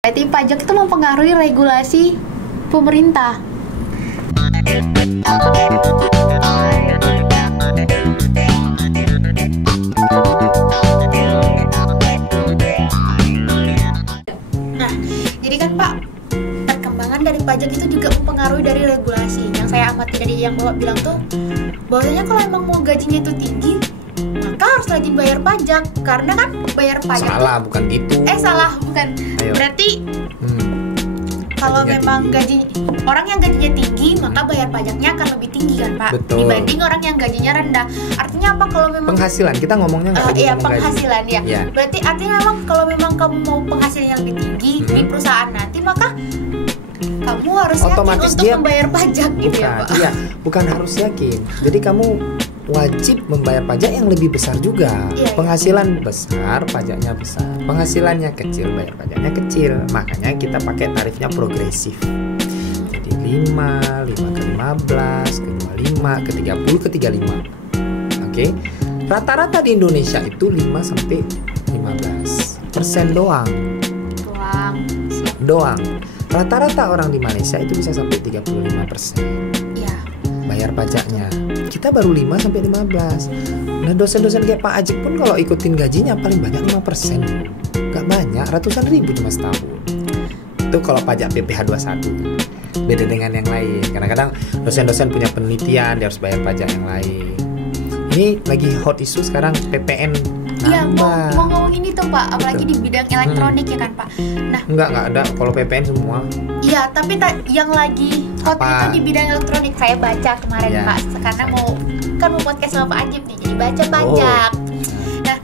Berarti pajak itu mempengaruhi regulasi pemerintah. Nah, jadi kan Pak, perkembangan dari pajak itu juga mempengaruhi dari regulasi. Yang saya amati dari yang Bapak bilang tuh, bahwasanya kalau emang mau gajinya itu tinggi, maka harus rajin bayar pajak. Karena kan bayar pajak salah, bukan gitu. Salah, bukan. Ayo. Berarti kalau memang orang yang gajinya tinggi, maka bayar pajaknya akan lebih tinggi kan Pak. Betul. Dibanding orang yang gajinya rendah. Artinya apa kalau memang Penghasilan, kita ngomongnya nggak iya, ngomong penghasilan gaji. ya. Berarti artinya memang kalau memang kamu mau penghasilan yang lebih tinggi di perusahaan nanti, maka kamu harus Otomatis yakin untuk membayar pajak gitu ya Pak. Iya, bukan harus yakin. Jadi kamu wajib membayar pajak yang lebih besar juga. Iya, Penghasilan besar, pajaknya besar. Penghasilannya kecil, bayar pajaknya kecil. Makanya kita pakai tarifnya progresif. Jadi 5 ke 15, ke 25, ke 30, ke 35. Oke. Rata-rata di Indonesia itu 5 sampai 15% doang. Doang. Rata-rata orang di Malaysia itu bisa sampai 35%. Iya. Bayar pajaknya. Kita baru 5 sampai 15. Nah, dosen-dosen kayak Pak Ajik pun kalau ikutin gajinya paling banyak 5%. Gak banyak, ratusan ribu cuma setahun. Itu kalau pajak PPh 21. Beda dengan yang lain. Kadang-kadang dosen-dosen punya penelitian, dia harus bayar pajak yang lain. Ini lagi hot isu sekarang PPN. Iya, mau ngomong ini tuh Pak, apalagi di bidang elektronik ya kan Pak. Nah, enggak ada kalau PPN semua. Iya, tapi yang lagi hot itu di bidang elektronik. Saya baca kemarin Pak, karena mau podcast sama Pak Ajib nih, jadi baca pajak. Nah,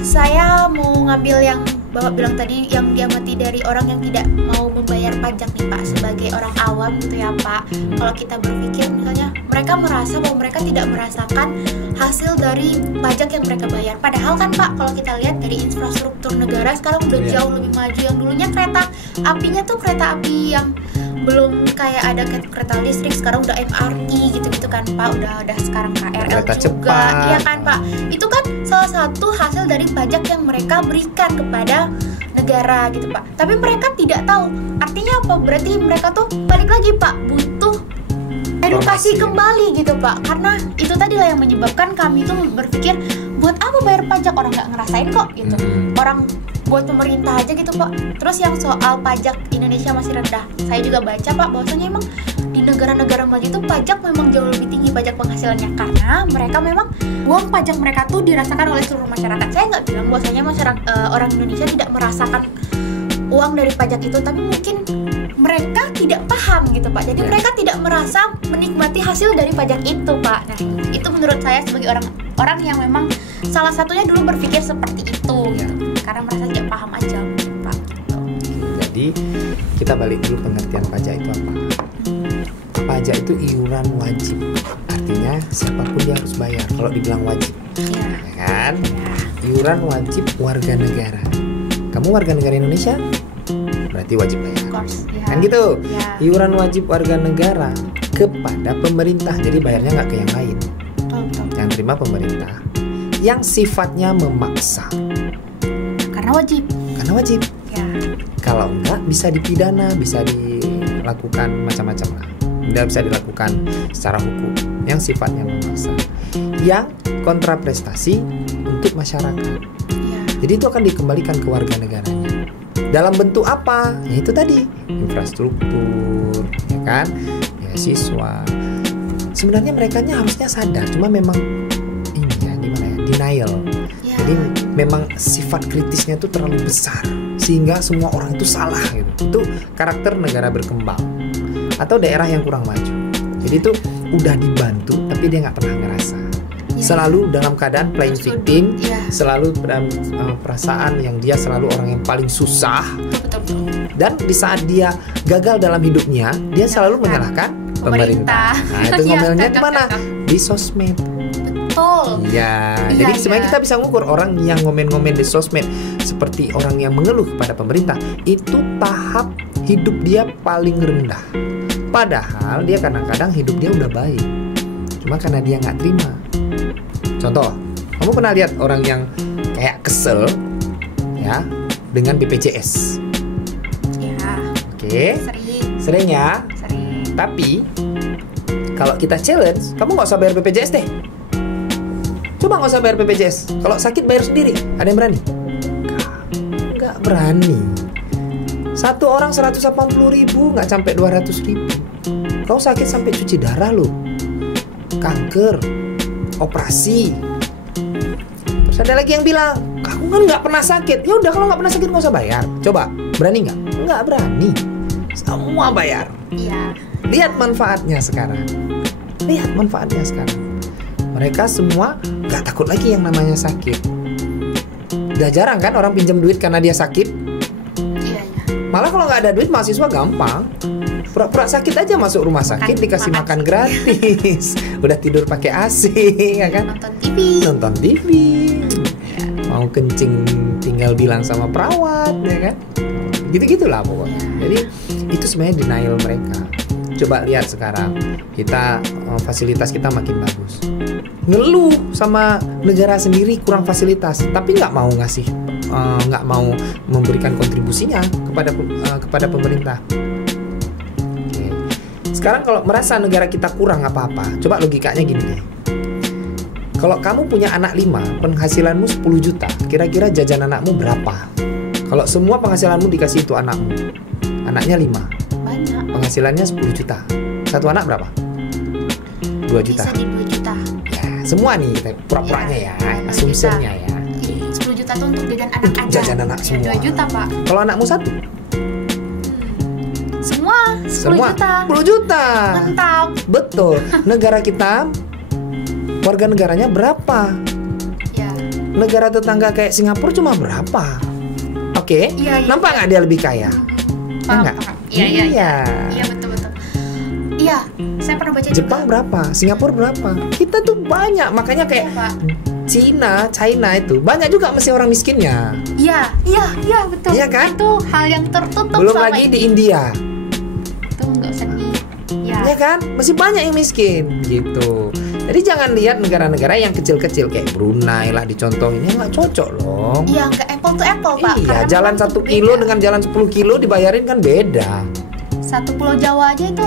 saya mau ngambil yang Bapak bilang tadi, yang diamati dari orang yang tidak mau membayar pajak nih Pak, sebagai orang awam gitu ya Pak. Kalau kita berpikir misalnya mereka merasa bahwa mereka tidak merasakan hasil dari pajak yang mereka bayar. Padahal kan Pak, kalau kita lihat dari infrastruktur negara sekarang udah jauh lebih maju. Yang dulunya kereta apinya tuh kereta api yang belum kayak ada kereta listrik, sekarang udah MRT gitu-gitu kan Pak. Udah sekarang KRL kereta juga cepat. Iya kan Pak. Itu kan salah satu hasil dari pajak yang mereka berikan kepada negara gitu Pak. Tapi mereka tidak tahu. Artinya apa? Berarti mereka tuh balik lagi Pak, butuh edukasi kembali gitu Pak. Karena itu tadilah yang menyebabkan kami tuh berpikir, buat apa bayar pajak, orang nggak ngerasain kok gitu. Orang buat pemerintah aja gitu Pak. Terus yang soal pajak Indonesia masih rendah, saya juga baca Pak, bahwasanya emang di negara-negara maju itu pajak memang jauh lebih tinggi pajak penghasilannya, karena mereka memang uang pajak mereka tuh dirasakan oleh seluruh masyarakat. Saya nggak bilang bahwasanya orang Indonesia tidak merasakan uang dari pajak itu, tapi mungkin mereka tidak paham gitu Pak. Jadi mereka tidak merasa menikmati hasil dari pajak itu Pak. Nah, itu menurut saya sebagai orang yang memang salah satunya dulu berpikir seperti itu gitu. Karena merasa tidak paham aja Pak gitu. Jadi kita balik dulu pengertian pajak itu apa. Pajak itu iuran wajib. Artinya siapapun dia harus bayar kalau dibilang wajib. Ya kan? Iuran wajib warga negara. Kamu warga negara Indonesia, berarti wajib bayar. Kan gitu. Iuran wajib warga negara kepada pemerintah. Jadi bayarnya nggak ke yang lain. Yang terima pemerintah. Yang sifatnya memaksa. Karena wajib. Kalau enggak bisa dipidana, bisa dilakukan macam-macam lah. Tidak bisa dilakukan secara hukum. Yang sifatnya memaksa. Yang kontraprestasi untuk masyarakat. Jadi itu akan dikembalikan ke warga negaranya. Dalam bentuk apa? Ya itu tadi, infrastruktur, ya kan, beasiswa. Sebenarnya merekanya harusnya sadar, cuma memang ini ya, gimana ya, denial. Jadi memang sifat kritisnya itu terlalu besar, sehingga semua orang itu salah gitu. Itu karakter negara berkembang atau daerah yang kurang maju. Jadi itu udah dibantu, tapi dia nggak pernah ngerasa. Selalu dalam keadaan playing victim, selalu dalam perasaan yang dia selalu orang yang paling susah. Dan di saat dia gagal dalam hidupnya, dia selalu menyalahkan pemerintah. Nah, itu ngomelnya di mana? Di sosmed. Betul. Jadi sebenarnya kita bisa ngukur orang yang ngomen-ngomen di sosmed seperti orang yang mengeluh kepada pemerintah, itu tahap hidup dia paling rendah. Padahal dia kadang-kadang hidup dia udah baik, cuma karena dia nggak terima. Contoh, kamu pernah lihat orang yang kayak kesel ya dengan BPJS, Oke. Sering ya. Sering. Tapi kalau kita challenge, kamu nggak usah bayar BPJS deh. Coba nggak usah bayar BPJS. Kalau sakit bayar sendiri. Ada yang berani? Nggak berani. Satu orang 180.000, nggak sampai 200.000. Kau sakit sampai cuci darah loh, kanker, operasi. Terus ada lagi yang bilang, aku kan nggak pernah sakit. Ya udah, kalau nggak pernah sakit nggak usah bayar. Coba, berani nggak? Nggak berani. Semua bayar. Iya. Lihat manfaatnya sekarang. Lihat manfaatnya sekarang. Mereka semua nggak takut lagi yang namanya sakit. Udah jarang kan orang pinjam duit karena dia sakit. Iya. Malah kalau nggak ada duit mahasiswa gampang. Pura-pura sakit aja masuk rumah sakit, dikasih makan gratis. Udah tidur pakai AC, ya kan? Nonton TV. Ya. Mau kencing tinggal bilang sama perawat, ya kan? Gitu-gitulah pokoknya. Jadi itu sebenarnya denial mereka. Coba lihat sekarang, kita fasilitas kita makin bagus. Ngeluh sama negara sendiri kurang fasilitas, tapi nggak mau ngasih, nggak mau memberikan kontribusinya kepada pemerintah. Sekarang kalau merasa negara kita kurang apa-apa, coba logikanya gini deh. Kalau kamu punya anak 5, penghasilanmu 10 juta, kira-kira jajan anakmu berapa? Kalau semua penghasilanmu dikasih itu anakmu, anaknya 5, banyak. penghasilannya 10 juta. Satu anak berapa? 2 juta. Bisa di 2 juta. Ya, semua nih pura-puranya ya, asumsinya ya. 10 juta tuh untuk jajan anak aja. Jajan anak semua. 2 juta, Pak. Kalau anakmu 1? Semua 10 juta. 10 juta. Mantap. Betul. Negara kita, warga negaranya berapa? Ya. Negara tetangga kayak Singapura cuma berapa? Oke. Iya, iya. Nampak nggak dia lebih kaya? Paham, Enggak? paham. Iya. Iya, betul. Iya, saya pernah baca Jepang juga. berapa? Singapura berapa? Kita tuh banyak, makanya kayak Iya, Pak. China itu banyak juga masih orang miskinnya. Iya, betul. Iya kan? Itu hal yang tertutup Belum selama lagi ini. di India. Itu nggak usah di. Ya. Ya kan? Masih banyak yang miskin gitu. Jadi jangan lihat negara-negara yang kecil-kecil kayak Brunei lah dicontohin, ya nggak cocok loh. Iya, nggak apple to apple, Pak. Iya, Karena jalan memang 1 beda. kilo dengan jalan 10 kilo dibayarin kan beda. Satu pulau Jawa aja itu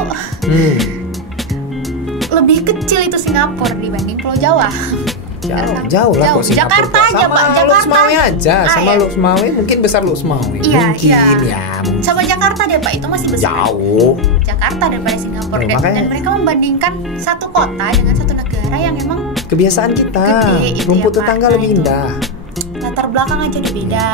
lebih kecil itu Singapura dibanding Pulau Jawa. Jauh lah kok Singapura. Jakarta aja, sama Pak. Lux Jakarta Maui aja, sama ya. Lux Maui mungkin besar Lux Maui. Iya, mungkin iya. ya, mungkin. Sama Jakarta deh, Pak. Itu masih besar. Jauh. Jakarta daripada Singapura. Oh, Dan makanya- mereka membandingkan satu kota dengan satu negara yang emang Kebiasaan kita, Gede itu rumput ya, Pak. tetangga Nah, lebih itu. indah. latar belakang aja udah beda.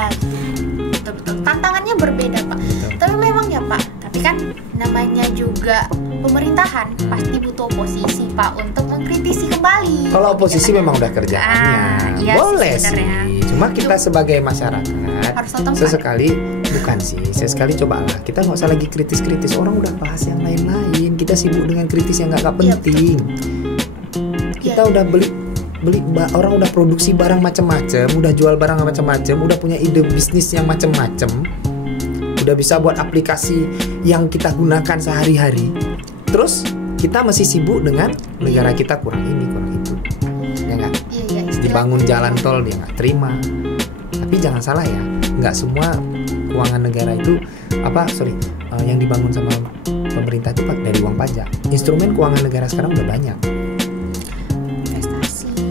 Betul. Tantangannya berbeda, Pak. Betul. Tapi memang ya, Pak. Tapi kan namanya juga pemerintahan pasti butuh oposisi, Pak, untuk mengkritisi kembali. Kalau oposisi kebijakan. memang udah kerjaannya, Iya boleh sih, sih. sebenarnya. Cuma kita sebagai masyarakat Harus nonton sesekali bukan sih, sesekali cobalah kita nggak usah lagi kritis-kritis. Orang udah bahas yang lain-lain, kita sibuk dengan kritis yang nggak Iya, penting. Kita Iya. udah beli orang udah produksi barang macam-macam, udah jual barang macam-macam, udah punya ide bisnis yang macam-macam, udah bisa buat aplikasi yang kita gunakan sehari-hari. Terus kita masih sibuk dengan negara kita kurang ini kurang itu, ya nggak? Iya, Dibangun jalan tol dia nggak terima. Tapi jangan salah ya, nggak semua keuangan negara itu yang dibangun sama pemerintah itu dari uang pajak. Instrumen keuangan negara sekarang udah banyak.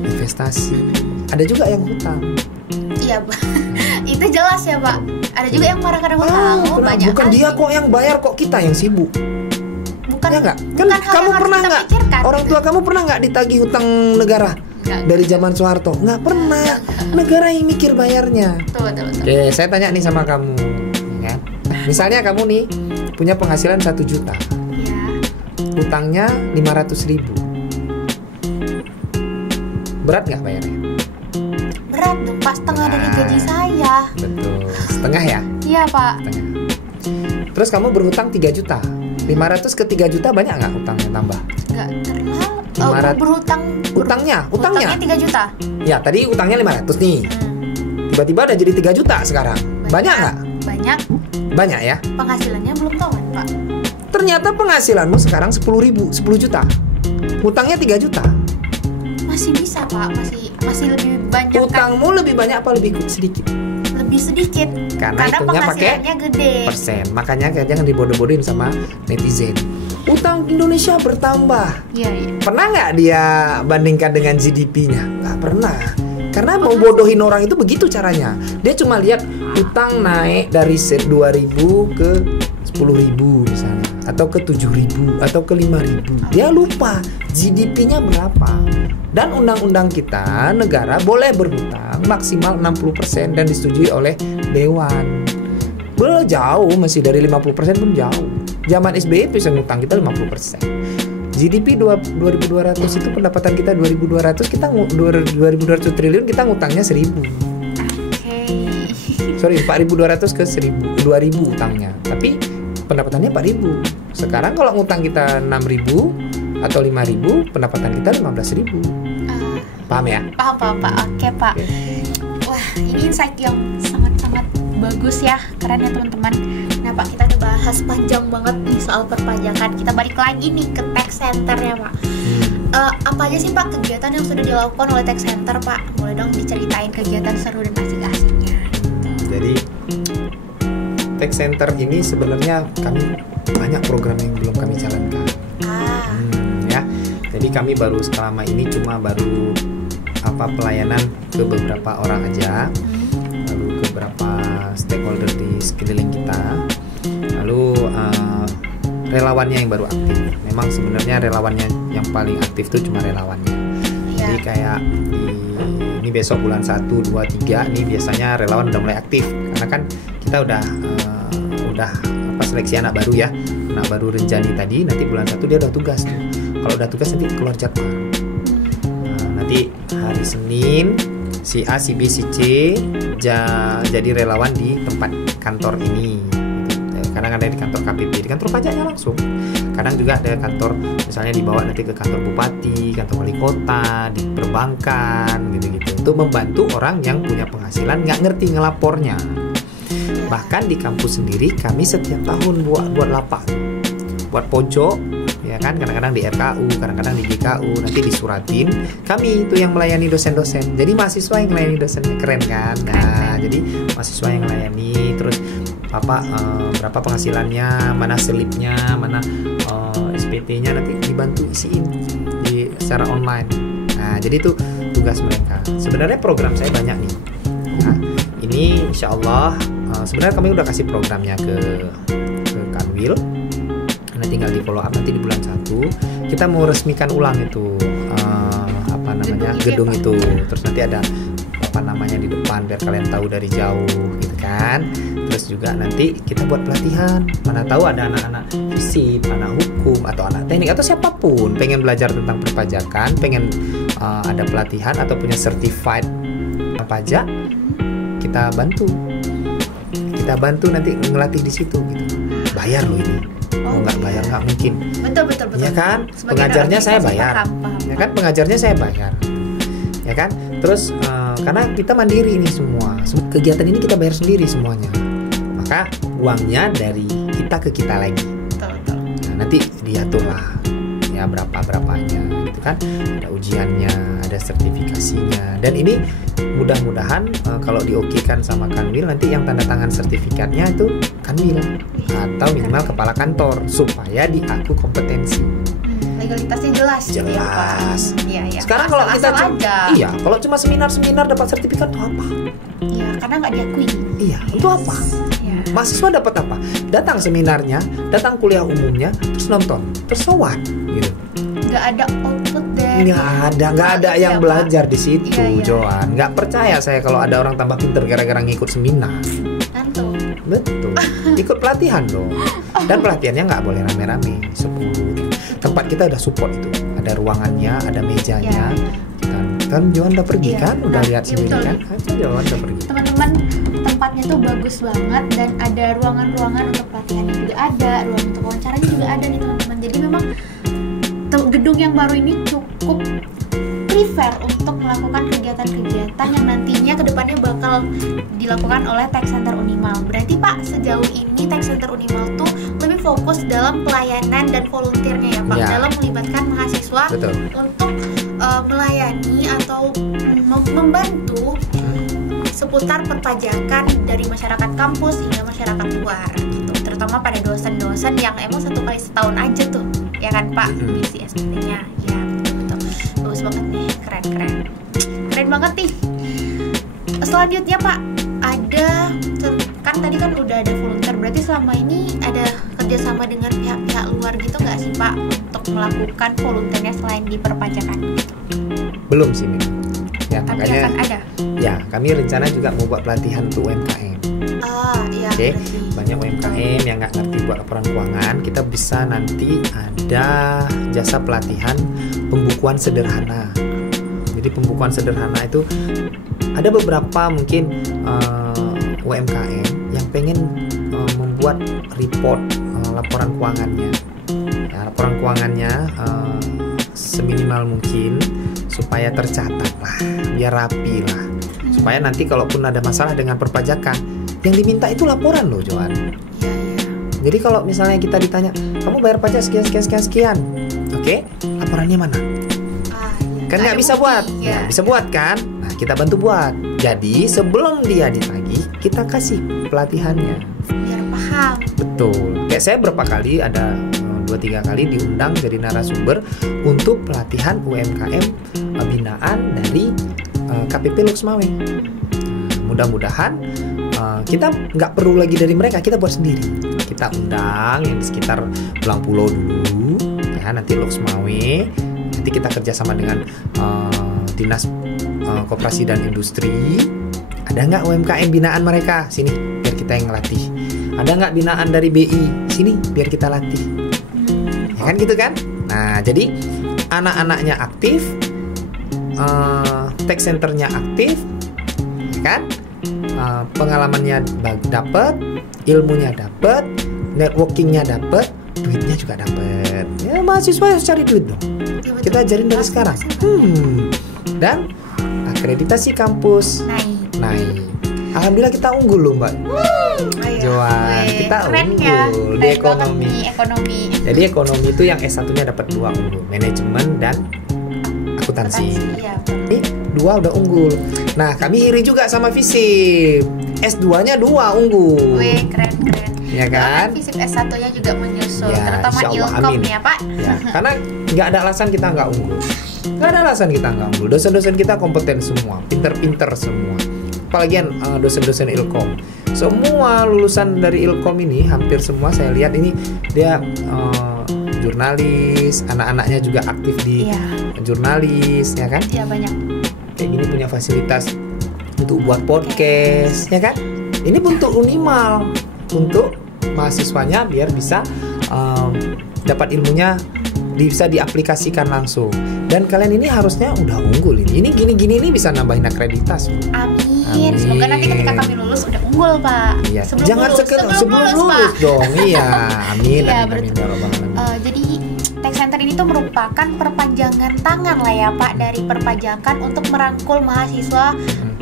Investasi. Ada juga yang hutang. Iya, Pak. Itu jelas ya, Pak. Ada juga yang marah karena hutang. Banyak bukan kali. dia kok yang bayar, kok kita yang sibuk. Bukan, Ya nggak? bukan Kan hal kamu yang harus pernah kita nggak? pikirkan. Orang tua kamu pernah nggak ditagih hutang negara Nggak. dari zaman Soeharto? Nggak pernah. Negara yang mikir bayarnya. Betul. Oke, saya tanya nih sama kamu, ya kan? Misalnya kamu nih punya penghasilan 1 juta, Iya. hutangnya 500.000. Berat nggak bayarnya? Berat dong, pas setengah dari Berat. gaji saya. Betul. Setengah ya? Iya, Pak. Setengah. Terus kamu berhutang 3 juta. 500 ke 3 juta banyak nggak hutangnya tambah? Nggak terlalu. 500. Utangnya Hutangnya? 3 juta. Ya, tadi hutangnya 500 nih. Tiba-tiba udah jadi 3 juta sekarang. Banyak nggak? Banyak. Banyak ya? Penghasilannya belum tahu kan, Pak. Ternyata penghasilanmu sekarang 10 juta. Hutangnya 3 juta. Masih bisa, Pak. Masih lebih banyak kan? Hutangmu lebih banyak apa lebih sedikit? Lebih lebih sedikit Karena hitungnya pakai penghasilannya gede. persen. Makanya kayak jangan dibodoh-bodohin sama netizen. Utang Indonesia bertambah. Iya, iya. Pernah nggak dia bandingkan dengan GDP-nya? Nggak pernah. Karena mau bodohin orang itu begitu caranya. Dia cuma lihat utang naik dari 2.000 ke 10.000 misalnya, atau ke 7.000 atau ke 5.000. Dia lupa GDP-nya berapa. Dan undang-undang kita, negara boleh berhutang maksimal 60% dan disetujui oleh Dewan. Belum jauh, masih dari 50% pun jauh. Zaman SBY bisa ngutang kita 50%. GDP 2.200 itu pendapatan kita 2.200, kita 2.200 triliun, kita ngutangnya 1.000. Sorry, 4.200 ke 1.000, 2.000 utangnya. Tapi pendapatannya 4.000. Sekarang kalau ngutang kita 6.000 atau 5.000, pendapatan kita 15.000. Paham ya? Paham Pak. Oke Pak. Wah, ini insight yang sangat-sangat bagus ya, keren ya teman-teman. Nah Pak, kita udah bahas panjang banget nih soal perpajakan. Kita balik lagi nih ke tax center ya Pak. Apa aja sih Pak kegiatan yang sudah dilakukan oleh tax center Pak? Boleh dong diceritain kegiatan seru dan asik-asiknya. Jadi tax center ini sebenarnya kami banyak program yang belum kami jalankan. Ya, jadi kami baru selama ini cuma baru pelayanan ke beberapa orang aja, lalu ke beberapa stakeholder di sekeliling kita, lalu relawannya yang baru aktif. Memang sebenarnya relawannya yang paling aktif itu cuma relawannya. Jadi kayak ini besok bulan 1, 2, 3 nih biasanya relawan udah mulai aktif, karena kan kita udah seleksi anak baru ya, anak baru Renjani tadi, nanti bulan 1 dia udah tugas tuh. Kalau udah tugas nanti keluar jadwal. Nanti hari Senin si A, si B, si C jadi relawan di tempat kantor ini. Kadang ada di kantor KPP, di kantor pajaknya langsung. Kadang juga ada kantor, misalnya dibawa nanti ke kantor bupati, kantor wali kota, di perbankan, gitu-gitu. Untuk membantu orang yang punya penghasilan nggak ngerti ngelapornya. Bahkan di kampus sendiri kami setiap tahun buat lapak, buat pojok, ya kan, kadang-kadang di RKU, kadang-kadang di GKU, nanti disuratin. Kami itu yang melayani dosen-dosen. Jadi mahasiswa yang melayani dosennya, keren kan? Nah, jadi mahasiswa yang melayani, terus berapa penghasilannya, mana selipnya, mana SPT-nya, nanti dibantu isiin secara online. Nah, jadi itu tugas mereka. Sebenarnya program saya banyak nih. Nah, ini insya Allah sebenarnya kami udah kasih programnya ke Kanwil. Nah, tinggal di follow up nanti di bulan 1 kita mau resmikan ulang itu gedung itu. Terus nanti ada di depan biar kalian tahu dari jauh gitu kan. Terus juga nanti kita buat pelatihan. Mana tahu ada anak-anak fisip, anak hukum atau anak teknik atau siapapun pengen belajar tentang perpajakan, pengen ada pelatihan atau punya certified pajak, kita bantu nanti ngelatih di situ gitu. Bayar loh ini. Nggak bayar nggak mungkin. Betul. Ya kan? Pengajarnya saya bayar. Ya kan? Pengajarnya saya bayar. Ya kan? Terus karena kita mandiri ini semua kegiatan ini kita bayar sendiri semuanya. Maka uangnya dari kita ke kita lagi. Betul. Nah, nanti diaturlah ya berapanya gitu kan. Ada ujiannya, ada sertifikasinya. Dan ini mudah-mudahan kalau diokekan sama Kanwil, nanti yang tanda tangan sertifikatnya itu Kanwil atau minimal kepala kantor supaya diaku kompetensi. Legalitasnya jelas. Iya. Sekarang kalau kita kalau cuma seminar dapat sertifikat itu apa? Iya, karena nggak diakui. Iya, itu apa? Ya. Mahasiswa dapat apa? Datang seminarnya, datang kuliah umumnya, terus nonton, terus so what? Gitu. Nggak ada output dari. Nggak ada yang belajar di situ, Joan. Nggak percaya saya kalau ada orang tambah pinter gara-gara ngikut seminar. Betul. Ikut pelatihan dong. Dan pelatihannya nggak boleh rame-rame, 10. Tempat kita udah support itu, ada ruangannya, ada mejanya. Kan Joan udah pergi kan, udah lihat sendiri kan? Joan udah pergi. Teman-teman, tempatnya tuh bagus banget dan ada ruangan-ruangan untuk pelatihannya juga ada, ruang untuk wawancaranya juga ada nih teman-teman. Jadi memang gedung yang baru ini cukup prefer untuk melakukan kegiatan-kegiatan yang nantinya kedepannya bakal dilakukan oleh Tax Center Unimal. Berarti Pak, sejauh ini Tax Center Unimal tuh lebih fokus dalam pelayanan dan volunteernya ya Pak, dalam melibatkan mahasiswa untuk melayani atau membantu seputar perpajakan dari masyarakat kampus hingga masyarakat luar gitu, terutama pada dosen-dosen yang emang 1 kali setahun aja tuh, ya kan Pak, ngisi SPT-nya. Ya betul, bagus banget nih, keren banget nih. Selanjutnya Pak, ada kan tadi kan udah ada volunteer, berarti selama ini ada kerjasama dengan pihak-pihak luar gitu nggak sih Pak untuk melakukan volunteernya selain di perpajakan gitu? Belum sih Min. Ya, Tapi makanya akan ada. ya kami rencana juga mau buat pelatihan untuk UMKM. Iya. Oke, Berarti. banyak UMKM yang nggak ngerti buat laporan keuangan, kita bisa nanti ada jasa pelatihan pembukuan sederhana. Jadi pembukuan sederhana itu ada beberapa mungkin UMKM yang pengen membuat report laporan keuangannya. Ya, laporan keuangannya seminimal mungkin supaya tercatat lah, biar rapi lah, supaya nanti kalaupun ada masalah dengan perpajakan, yang diminta itu laporan loh Joan. Jadi kalau misalnya kita ditanya, kamu bayar pajak sekian, oke, laporannya mana? Kan nggak bisa buat, ya, bisa buat kan? Nah kita bantu buat. Jadi sebelum dia ditagih, kita kasih pelatihannya. Biar paham. Betul. Kayak saya berapa kali ada 2-3 kali diundang jadi narasumber untuk pelatihan UMKM binaan dari KPP Lux Mawé. Mudah-mudahan kita nggak perlu lagi dari mereka, kita buat sendiri. Kita undang yang di sekitar Pulang Pulau dulu, ya nanti Lux Mawé. Nanti kita kerjasama dengan Dinas Koperasi dan Industri. Ada nggak UMKM binaan mereka? Sini, biar kita yang ngelatih. Ada nggak binaan dari BI? Sini, biar kita latih. Ya kan gitu kan? Nah, jadi anak-anaknya aktif, tech centernya aktif, ya kan? Pengalamannya dapat, ilmunya dapat, networkingnya dapat, duitnya juga dapat. Ya mahasiswa harus cari duit dong. Kita ajarin dari sekarang. Dan akreditasi kampus naik. Alhamdulillah kita unggul loh Mbak Joan. Kita unggul di ekonomi. Jadi ekonomi itu yang S1-nya dapat 2 unggul, manajemen dan akuntansi. Ini 2 udah unggul. Nah kami iri juga sama FISIP. S2-nya 2 unggul. Wih, keren. Ya kan? FISIP S1-nya juga menyusul, ya, terutama Ilkom ya Pak. Ya, karena nggak ada alasan kita nggak unggul. Nggak ada alasan kita nggak unggul. Dosen-dosen kita kompeten semua, pinter-pinter semua. Apalagi dosen-dosen Ilkom. Semua lulusan dari Ilkom ini hampir semua saya lihat ini dia jurnalis, anak-anaknya juga aktif di jurnalis, ya kan? Iya banyak. Kayak gini punya fasilitas untuk buat podcast, ya kan? Ini bentuk minimal untuk mahasiswanya biar bisa dapat ilmunya bisa diaplikasikan langsung. Dan kalian ini harusnya udah unggul ini. Ini gini-gini ini bisa nambahin akreditas. Amin. Semoga nanti ketika kami lulus udah unggul Pak. Iya. Jangan sebelum lulus dong. Iya. Amin. Iya, amin. Jadi Tech Center ini tuh merupakan perpanjangan tangan lah ya Pak dari perpajakan untuk merangkul mahasiswa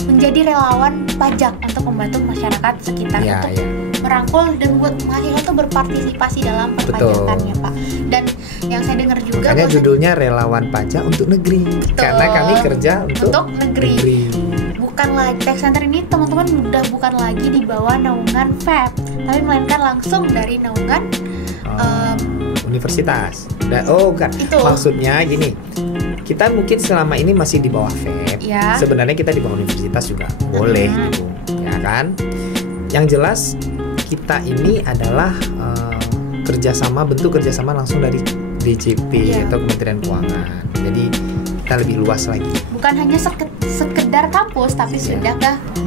menjadi relawan pajak untuk membantu masyarakat sekitar untuk merangkul dan buat mahasiswa tuh berpartisipasi dalam perpajakannya Pak. Dan yang saya dengar juga makanya judulnya relawan pajak untuk negeri. Karena kami kerja untuk negeri. Bukan lagi Tech Center ini teman-teman udah bukan lagi di bawah naungan FEB, tapi melainkan langsung dari naungan universitas. Kan. Maksudnya gini, kita mungkin selama ini masih di bawah FEB. Sebenarnya kita di bawah universitas juga boleh gitu, ya kan? Yang jelas kita ini adalah bentuk kerjasama langsung dari DJP atau Kementerian Keuangan. Jadi kita lebih luas lagi. Bukan hanya sekedar kampus, tapi sudah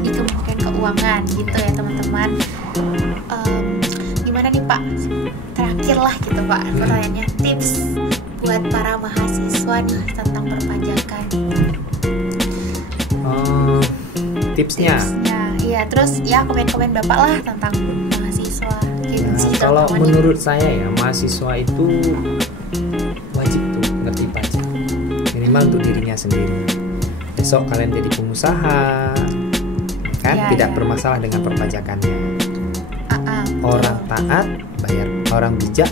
di Kementerian Keuangan gitu ya teman-teman. Gimana nih Pak? Terakhir lah gitu Pak pertanyaannya, tips buat para mahasiswa nih tentang perpajakan. Tipsnya. Iya, terus ya komen-komen Bapak lah tentang mahasiswa. Kalau menurut saya ya, mahasiswa itu wajib tuh ngerti pajak. Minimal untuk dirinya sendiri. Besok kalian jadi pengusaha, kan tidak bermasalah dengan perpajakannya. Orang taat bayar, orang bijak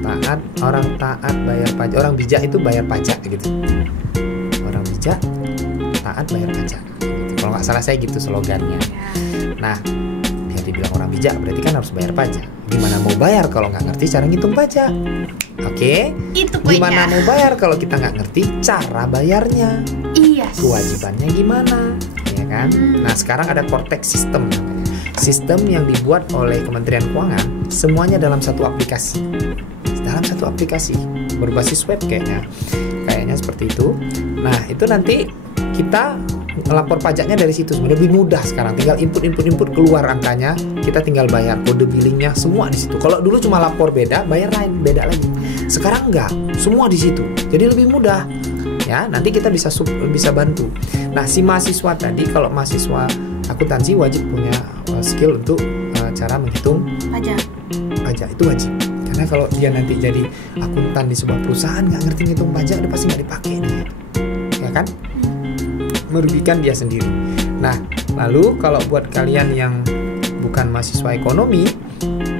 taat, orang taat bayar pajak, orang bijak itu bayar pajak gitu. Orang bijak taat bayar pajak. Gitu. Kalau Kalau nggak salah saya gitu slogannya. Nah, ya dibilang orang bijak berarti kan harus bayar pajak. Gimana mau bayar kalau nggak ngerti cara ngitung pajak? Oke. Itu poinnya. Gimana mau bayar kalau kita nggak ngerti cara bayarnya? Iya. Kewajibannya gimana? Ya kan? Nah, sekarang ada Cortex System namanya. Sistem yang dibuat oleh Kementerian Keuangan, semuanya dalam satu aplikasi. Dalam satu aplikasi berbasis web kayaknya seperti itu. Nah, itu nanti kita lapor pajaknya dari situ, sebenarnya lebih mudah sekarang. Tinggal input keluar angkanya, kita tinggal bayar, kode billingnya semua di situ. Kalau dulu cuma lapor beda, bayar lain beda lagi. Sekarang enggak, semua di situ. Jadi lebih mudah. Ya, nanti kita bisa bantu. Nah, si mahasiswa tadi, kalau mahasiswa akuntansi wajib punya skill untuk cara menghitung pajak itu wajib. Karena kalau dia nanti jadi akuntan di sebuah perusahaan nggak ngerti ngitung pajak, dia pasti nggak dipakai nih, ya kan? Merugikan dia sendiri. Nah, lalu kalau buat kalian yang bukan mahasiswa ekonomi,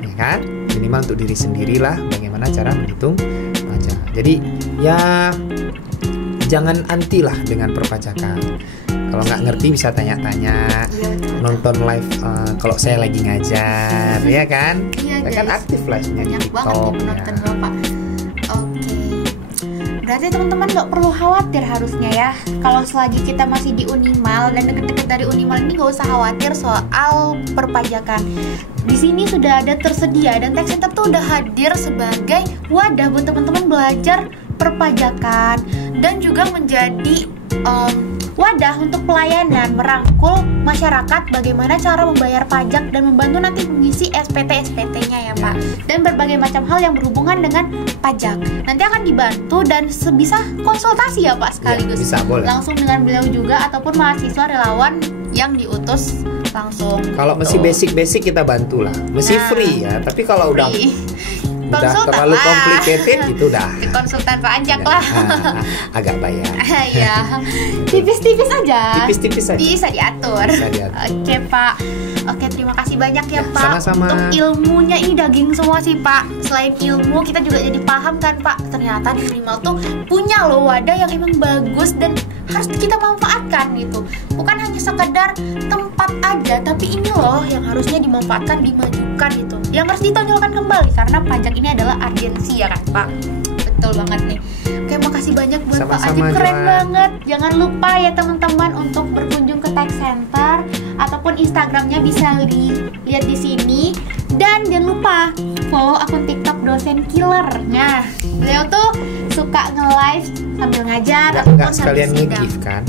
ya kan, minimal untuk diri sendirilah bagaimana cara menghitung pajak. Jadi ya jangan anti lah dengan perpajakan. Kalau nggak ngerti bisa tanya-tanya, nonton live kalau saya lagi ngajar, ya kan? Iya, saya kan aktif live-nya di TikTok. TikTok. Banget ya. Bapak. Oke. Berarti teman-teman nggak perlu khawatir harusnya ya. Kalau selagi kita masih di Unimal dan deket-deket dari Unimal ini nggak usah khawatir soal perpajakan. Di sini sudah ada tersedia dan Tax Center tuh udah hadir sebagai wadah buat teman-teman belajar perpajakan dan juga menjadi wadah untuk pelayanan, merangkul masyarakat bagaimana cara membayar pajak dan membantu nanti mengisi SPT-SPT-nya ya Pak. Dan berbagai macam hal yang berhubungan dengan pajak. Nanti akan dibantu dan sebisa konsultasi ya Pak sekaligus. Ya, bisa, boleh. Langsung dengan beliau juga ataupun mahasiswa relawan yang diutus langsung. Kalau masih basic kita bantu lah. Masih free ya, tapi kalau udah terlalu complicated gitu udah konsultan pajak lah. Agak bayar. Ya, tipis-tipis aja. Tipis-tipis aja. Bisa diatur. Oke Pak. Oke, terima kasih banyak ya Pak. Sama-sama. Untuk ilmunya ini daging semua sih Pak. Selain ilmu kita juga jadi paham kan Pak. Ternyata di Unimal tuh punya loh wadah yang emang bagus dan harus kita manfaatkan gitu. Bukan hanya sekedar tempat aja, tapi ini loh yang harusnya dimanfaatkan, dimajukan gitu. Yang harus ditonjolkan kembali karena pajak ini adalah urgensi ya kan Pak. Betul banget nih. Oke, makasih banyak buat Pak Ajib, keren banget. Jangan lupa ya teman-teman untuk berkunjung ke Tax Center ataupun Instagramnya bisa lihat di sini. Dan jangan lupa follow akun TikTok dosen killer. Nah, beliau tuh suka nge-live sambil ngajar ataupun sekalian nge-gift kan.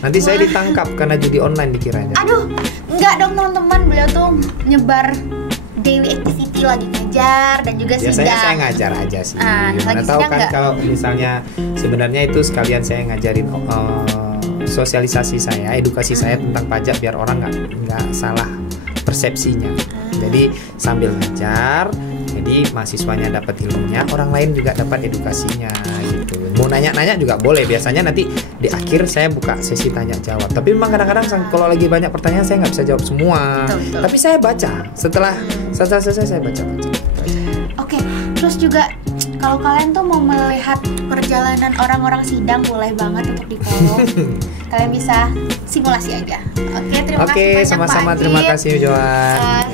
Nanti saya ditangkap karena judi online dikiranya. Aduh, enggak dong teman-teman, beliau tuh nyebar daily activity lagi ngajar dan juga sidang. Biasanya saya ngajar aja sih. Gimana tahu kan kalau misalnya sebenarnya itu sekalian saya ngajarin sosialisasi saya, edukasi saya tentang pajak biar orang nggak salah persepsinya. Jadi sambil ngajar, jadi mahasiswanya dapat ilmunya, orang lain juga dapat edukasinya gitu. Mau nanya-nanya juga boleh. Biasanya nanti di akhir saya buka sesi tanya jawab. Tapi memang kadang-kadang kalau lagi banyak pertanyaan saya nggak bisa jawab semua. Betul. Tapi saya baca setelah selesai saya baca. Oke, terus juga kalau kalian tuh mau melihat perjalanan orang-orang sidang, boleh banget untuk di-follow. Kalian bisa simulasi aja. Oke, terima kasih banyak sama-sama. Pak Ajib. Terima kasih Joan.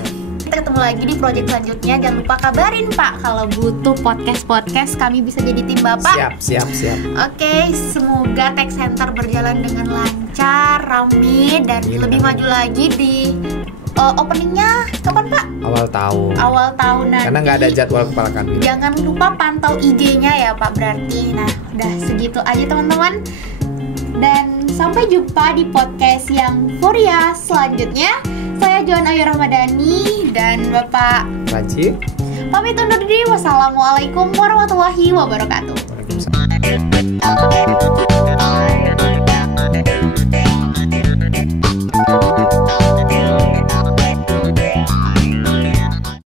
Kita ketemu lagi di project selanjutnya. Jangan lupa kabarin Pak kalau butuh podcast kami bisa jadi tim Bapak. Siap. Oke, semoga Tax Center berjalan dengan lancar, rame dan lebih maju lagi di openingnya kapan Pak? Awal tahun nanti. Karena nggak ada jadwal kepala kami. Jangan lupa pantau IG-nya ya Pak berarti. Nah, udah segitu aja teman-teman. Dan sampai jumpa di podcast yang Furia selanjutnya. Saya Joan Ayu Ramadhani dan Bapak Ajib pamit undur diri. Wassalamualaikum warahmatullahi wabarakatuh. Waalaikumsalam.